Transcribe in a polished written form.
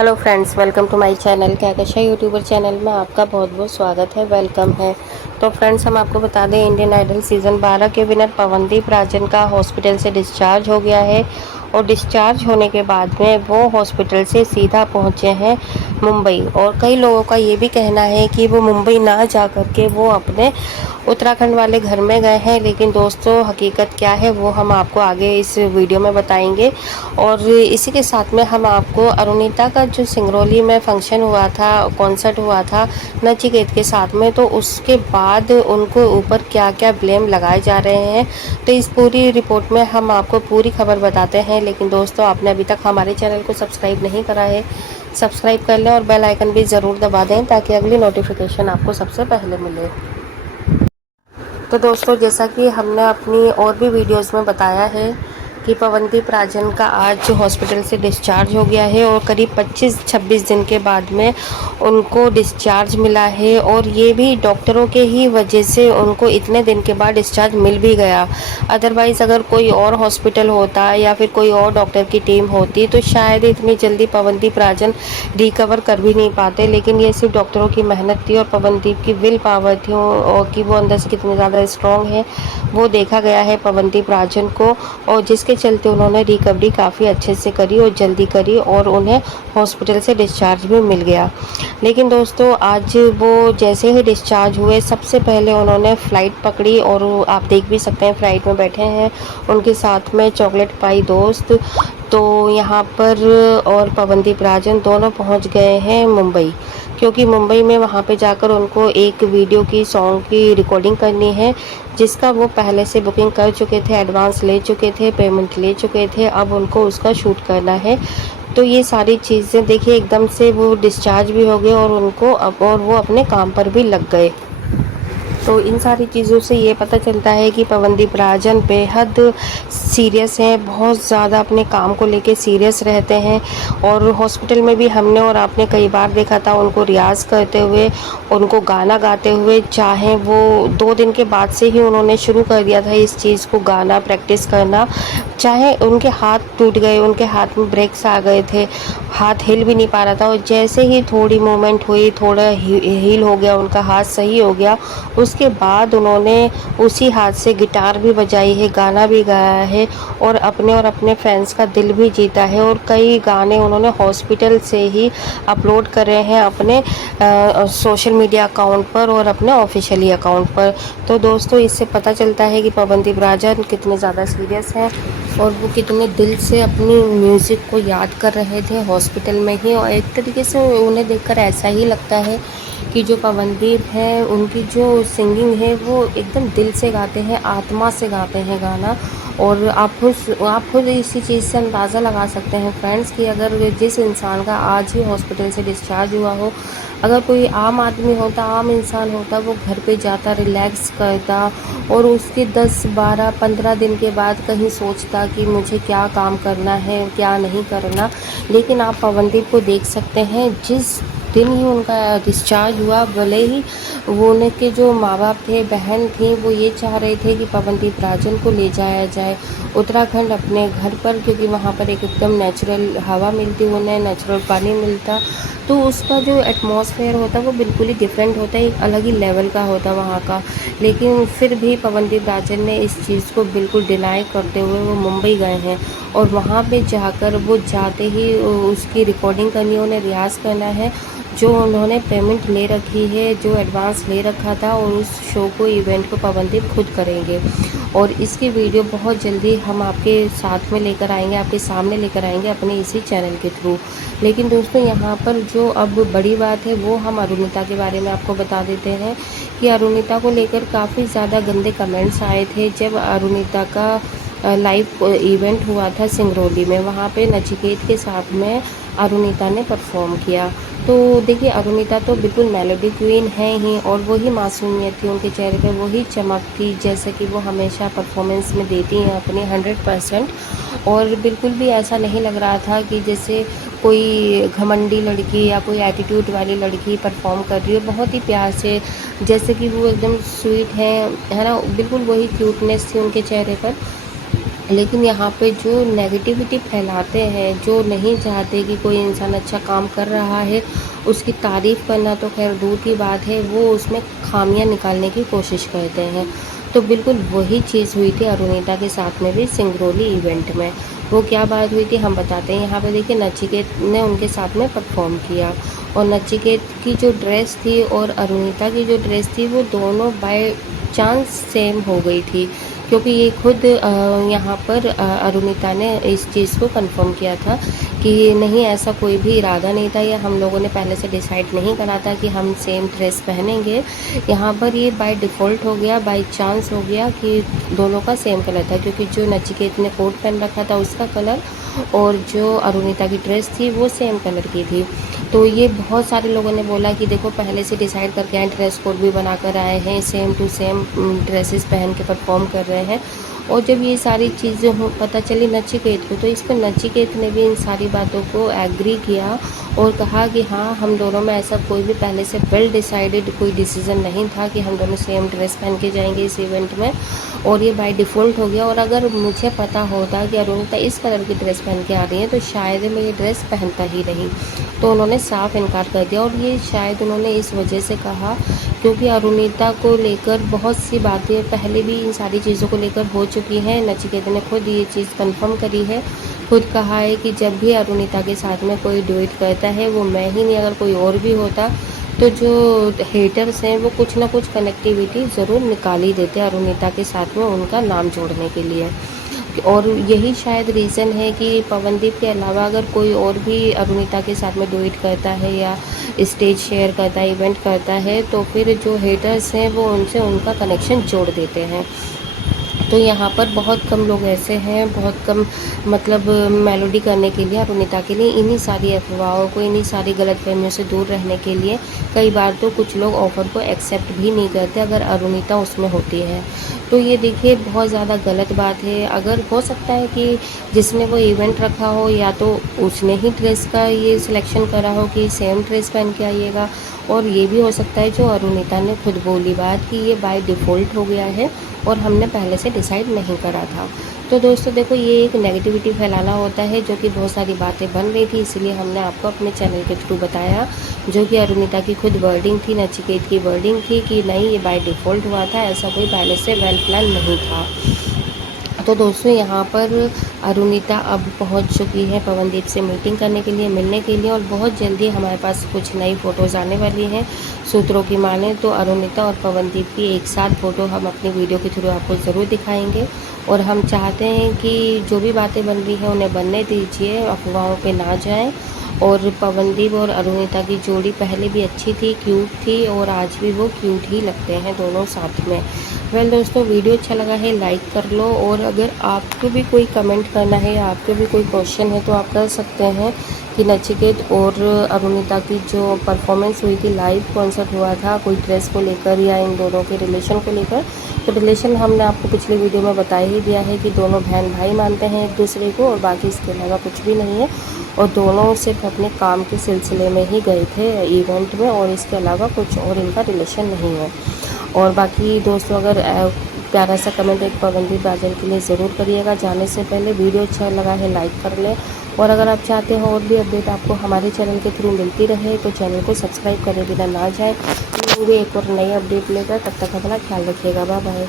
Hello friends, welcome to my channel Kahkasha YouTuber channel में आपका बहुत बहुत स्वागत है, वेलकम है। तो फ्रेंड्स, हम आपको बता दें, इंडियन आइडल सीज़न 12 के विनर पवनदीप राजन का हॉस्पिटल से डिस्चार्ज हो गया है और डिस्चार्ज होने के बाद में वो हॉस्पिटल से सीधा पहुंचे हैं मुंबई। और कई लोगों का ये भी कहना है कि वो मुंबई ना जा कर के वो अपने उत्तराखंड वाले घर में गए हैं, लेकिन दोस्तों हकीकत क्या है वो हम आपको आगे इस वीडियो में बताएंगे। और इसी के साथ में हम आपको अरुणिता का जो सिंगरौली में फंक्शन हुआ था, कॉन्सर्ट हुआ था नचिकेत के साथ में, तो उसके बाद उनको ऊपर क्या क्या ब्लेम लगाए जा रहे हैं, तो इस पूरी रिपोर्ट में हम आपको पूरी खबर बताते हैं। लेकिन दोस्तों, आपने अभी तक हमारे चैनल को सब्सक्राइब नहीं करा है, सब्सक्राइब कर लें और बेल आइकन भी ज़रूर दबा दें ताकि अगली नोटिफिकेशन आपको सबसे पहले मिले। तो दोस्तों, जैसा कि हमने अपनी और भी वीडियोस में बताया है कि पवनदीप राजन का आज हॉस्पिटल से डिस्चार्ज हो गया है और करीब 25-26 दिन के बाद में उनको डिस्चार्ज मिला है। और ये भी डॉक्टरों के ही वजह से उनको इतने दिन के बाद डिस्चार्ज मिल भी गया। अदरवाइज़ अगर कोई और हॉस्पिटल होता या फिर कोई और डॉक्टर की टीम होती तो शायद इतनी जल्दी पवनदीप राजन रिकवर कर भी नहीं पाते। लेकिन ये सिर्फ डॉक्टरों की मेहनत थी और पवनदीप की विल पावर थी, और कि वो अंदर से कितने ज़्यादा स्ट्रॉन्ग है वो देखा गया है पवनदीप राजन को, और जिसके चलते उन्होंने रिकवरी काफ़ी अच्छे से करी और जल्दी करी और उन्हें हॉस्पिटल से डिस्चार्ज भी मिल गया। लेकिन दोस्तों, आज वो जैसे ही डिस्चार्ज हुए सबसे पहले उन्होंने फ़्लाइट पकड़ी, और आप देख भी सकते हैं फ्लाइट में बैठे हैं, उनके साथ में चॉकलेट पाई दोस्त। तो यहाँ पर और पवनदीप राजन दोनों पहुँच गए हैं मुंबई, क्योंकि मुंबई में वहाँ पे जाकर उनको एक वीडियो की सॉन्ग की रिकॉर्डिंग करनी है, जिसका वो पहले से बुकिंग कर चुके थे, एडवांस ले चुके थे, पेमेंट ले चुके थे, अब उनको उसका शूट करना है। तो ये सारी चीज़ें देखिए, एकदम से वो डिस्चार्ज भी हो गए और उनको अब और वो अपने काम पर भी लग गए। तो इन सारी चीज़ों से ये पता चलता है कि पवनदीप राजन बेहद सीरियस हैं, बहुत ज़्यादा अपने काम को लेके सीरियस रहते हैं। और हॉस्पिटल में भी हमने और आपने कई बार देखा था उनको रियाज़ करते हुए, उनको गाना गाते हुए, चाहे वो 2 दिन के बाद से ही उन्होंने शुरू कर दिया था इस चीज़ को, गाना प्रैक्टिस करना। चाहे उनके हाथ टूट गए, उनके हाथ में ब्रेक्स आ गए थे, हाथ हिल भी नहीं पा रहा था, और जैसे ही थोड़ी मूवमेंट हुई, थोड़ा हील हो गया, उनका हाथ सही हो गया, उसके बाद उन्होंने उसी हाथ से गिटार भी बजाई है, गाना भी गाया है और अपने फैंस का दिल भी जीता है। और कई गाने उन्होंने हॉस्पिटल से ही अपलोड करे हैं अपने सोशल मीडिया अकाउंट पर और अपने ऑफिशियली अकाउंट पर। तो दोस्तों, इससे पता चलता है कि पवनदीप राजन कितने ज़्यादा सीरियस हैं और वो कितने दिल से अपनी म्यूज़िक को याद कर रहे थे हॉस्पिटल में ही। और एक तरीके से उन्हें देखकर ऐसा ही लगता है कि जो पवनदीप है, उनकी जो सिंगिंग है वो एकदम दिल से गाते हैं, आत्मा से गाते हैं गाना। और आप खुद इसी चीज़ से अंदाज़ा लगा सकते हैं फ्रेंड्स कि अगर जिस इंसान का आज ही हॉस्पिटल से डिस्चार्ज हुआ हो, अगर कोई आम आदमी होता, आम इंसान होता, वो घर पे जाता, रिलैक्स करता और उसके 10, 12, 15 दिन के बाद कहीं सोचता कि मुझे क्या काम करना है, क्या नहीं करना। लेकिन आप पवनदीप को देख सकते हैं, जिस दिन ही उनका डिस्चार्ज हुआ, भले ही वो उनके जो माँ बाप थे, बहन थी, वो ये चाह रहे थे कि पवनदीप राजन को ले जाया जाए उत्तराखंड अपने घर पर, क्योंकि वहाँ पर एक एकदम नेचुरल हवा मिलती, उन्हें नेचुरल पानी मिलता, तो उसका जो एटमॉस्फेयर होता वो बिल्कुल ही डिफरेंट होता है, एक अलग ही लेवल का होता वहाँ का। लेकिन फिर भी पवनदीप राजन ने इस चीज़ को बिल्कुल डिनाई करते हुए वो मुंबई गए हैं, और वहाँ पे जाकर वो जाते ही उसकी रिकॉर्डिंग करनी है, उन्हें रियाज़ करना है, जो उन्होंने पेमेंट ले रखी है, जो एडवांस ले रखा था, और उस शो को, इवेंट को पवनदीप खुद करेंगे। और इसकी वीडियो बहुत जल्दी हम आपके साथ में लेकर आएंगे, आपके सामने लेकर आएंगे अपने इसी चैनल के थ्रू। लेकिन दोस्तों, यहाँ पर जो अब बड़ी बात है वो हम अरुणिता के बारे में आपको बता देते हैं कि अरुणिता को लेकर काफ़ी ज़्यादा गंदे कमेंट्स आए थे जब अरुणिता का लाइव इवेंट हुआ था सिंगरौली में। वहाँ पे नचिकेत के साथ में अरुणिता ने परफॉर्म किया। तो देखिए, अरुणिता तो बिल्कुल मेलोडी क्वीन है ही, और वही मासूमियत थी उनके चेहरे पे, वही चमक थी जैसे कि वो हमेशा परफॉर्मेंस में देती हैं अपनी 100%। और बिल्कुल भी ऐसा नहीं लग रहा था कि जैसे कोई घमंडी लड़की या कोई एटीट्यूड वाली लड़की परफॉर्म कर रही हो, बहुत ही प्यार से, जैसे कि वो एकदम स्वीट है ना, बिल्कुल वही क्यूटनेस थी उनके चेहरे पर। लेकिन यहाँ पे जो नेगेटिविटी फैलाते हैं, जो नहीं चाहते कि कोई इंसान अच्छा काम कर रहा है, उसकी तारीफ़ करना तो खैर दूर की बात है, वो उसमें खामियां निकालने की कोशिश करते हैं। तो बिल्कुल वही चीज़ हुई थी अरुणिता के साथ में भी सिंगरौली इवेंट में। वो क्या बात हुई थी हम बताते हैं। यहाँ पे देखिए नचिकेत ने उनके साथ में परफॉर्म किया, और नचिकेत की जो ड्रेस थी और अरुणिता की जो ड्रेस थी वो दोनों बाय चांस सेम हो गई थी, क्योंकि ये खुद यहाँ पर अरुणिता ने इस चीज़ को कंफर्म किया था कि नहीं, ऐसा कोई भी इरादा नहीं था या हम लोगों ने पहले से डिसाइड नहीं करा था कि हम सेम ड्रेस पहनेंगे। यहाँ पर ये बाय डिफ़ॉल्ट हो गया, बाय चांस हो गया कि दोनों का सेम कलर था, क्योंकि जो नचिकेत ने कोट पहन रखा था उसका कलर और जो अरुणिता की ड्रेस थी वो सेम कलर की थी। तो ये बहुत सारे लोगों ने बोला कि देखो पहले से डिसाइड करके आए, ड्रेस कोड भी बना कर आए हैं, सेम टू सेम ड्रेसेस पहन के परफॉर्म कर रहे हैं। और जब ये सारी चीज़ें हो पता चली नचिकेत को, तो इस पर नचिकेत ने भी इन सारी बातों को एग्री किया और कहा कि हाँ, हम दोनों में ऐसा कोई भी पहले से वेल डिसाइडेड कोई डिसीजन नहीं था कि हम दोनों सेम ड्रेस पहन के जाएंगे इस इवेंट में, और ये बाय डिफ़ॉल्ट हो गया। और अगर मुझे पता होता कि अरुणिता इस कलर की ड्रेस पहन के आ रही है तो शायद मैं ये ड्रेस पहनता ही नहीं। तो उन्होंने साफ इनकार कर दिया, और ये शायद उन्होंने इस वजह से कहा क्योंकि अरुणिता को लेकर बहुत सी बातें पहले भी इन सारी चीज़ों को लेकर हो चुकी हैं। नचिकेत ने खुद ये चीज़ कंफर्म करी है, खुद कहा है कि जब भी अरुणिता के साथ में कोई डुएट करता है वो मैं ही नहीं, अगर कोई और भी होता तो जो हेटर्स हैं वो कुछ ना कुछ कनेक्टिविटी ज़रूर निकाल ही देते अरुणिता के साथ में उनका नाम जोड़ने के लिए। और यही शायद रीज़न है कि पवनदीप के अलावा अगर कोई और भी अरुणिता के साथ में डुएट करता है या स्टेज शेयर करता है, इवेंट करता है, तो फिर जो हेटर्स हैं वो उनसे उनका कनेक्शन जोड़ देते हैं। तो यहाँ पर बहुत कम लोग ऐसे हैं, बहुत कम मतलब मेलोडी करने के लिए, अरुणिता के लिए इन्हीं सारी अफवाहों को, इन्हीं सारी गलतफहमियों से दूर रहने के लिए कई बार तो कुछ लोग ऑफ़र को एक्सेप्ट भी नहीं करते अगर अरुणिता उसमें होती है। तो ये देखिए बहुत ज़्यादा गलत बात है। अगर हो सकता है कि जिसने वो इवेंट रखा हो या तो उसने ही ड्रेस का ये सिलेक्शन करा हो कि सेम ड्रेस पहन के आइएगा, और ये भी हो सकता है जो अरुणिता ने खुद बोली बात कि ये बाय डिफ़ॉल्ट हो गया है और हमने पहले से डिसाइड नहीं करा था। तो दोस्तों देखो, ये एक नेगेटिविटी फैलाना होता है जो कि बहुत सारी बातें बन रही थी, इसलिए हमने आपको अपने चैनल के थ्रू बताया, जो कि अरुणिता की खुद वर्डिंग थी, नचिकेत की वर्डिंग थी कि नहीं, ये बाय डिफ़ॉल्ट हुआ था, ऐसा कोई पहले से वेल प्लान नहीं था। तो दोस्तों यहाँ पर अरुणिता अब पहुँच चुकी है पवनदीप से मीटिंग करने के लिए, मिलने के लिए, और बहुत जल्दी हमारे पास कुछ नई फ़ोटोज़ आने वाली हैं। सूत्रों की माने तो अरुणिता और पवनदीप की एक साथ फ़ोटो हम अपनी वीडियो के थ्रू आपको ज़रूर दिखाएंगे। और हम चाहते हैं कि जो भी बातें बन रही हैं उन्हें बनने दीजिए, अफवाहों पे ना जाएं। और पवनदीप और अरुणिता की जोड़ी पहले भी अच्छी थी, क्यूट थी, और आज भी वो क्यूट ही लगते हैं दोनों साथ में। वेल दोस्तों, वीडियो अच्छा लगा है लाइक कर लो, और अगर आपको भी कोई कमेंट करना है या आपके भी कोई क्वेश्चन है तो आप कर सकते हैं कि नचिकेत और अरुणिता की जो परफॉर्मेंस हुई थी, लाइव कॉन्सर्ट हुआ था, कोई ड्रेस को लेकर या इन दोनों के रिलेशन को लेकर। तो रिलेशन हमने आपको पिछले वीडियो में बता ही दिया है कि दोनों बहन भाई मानते हैं एक दूसरे को, और बाकी इसके अलावा कुछ भी नहीं है। और दोनों सिर्फ अपने काम के सिलसिले में ही गए थे इवेंट में, और इसके अलावा कुछ और इनका रिलेशन नहीं है। और बाकी दोस्तों, अगर प्यारा सा कमेंट एक पवनदीप राजन के लिए ज़रूर करिएगा। जाने से पहले वीडियो अच्छा लगा है लाइक कर लें, और अगर आप चाहते हो और भी अपडेट आपको हमारे चैनल के थ्रू मिलती रहे तो चैनल को सब्सक्राइब करे बिना ना जाए। मिलेंगे एक और नई अपडेट लेकर, तब तक अपना ख्याल रखिएगा। Bye bye.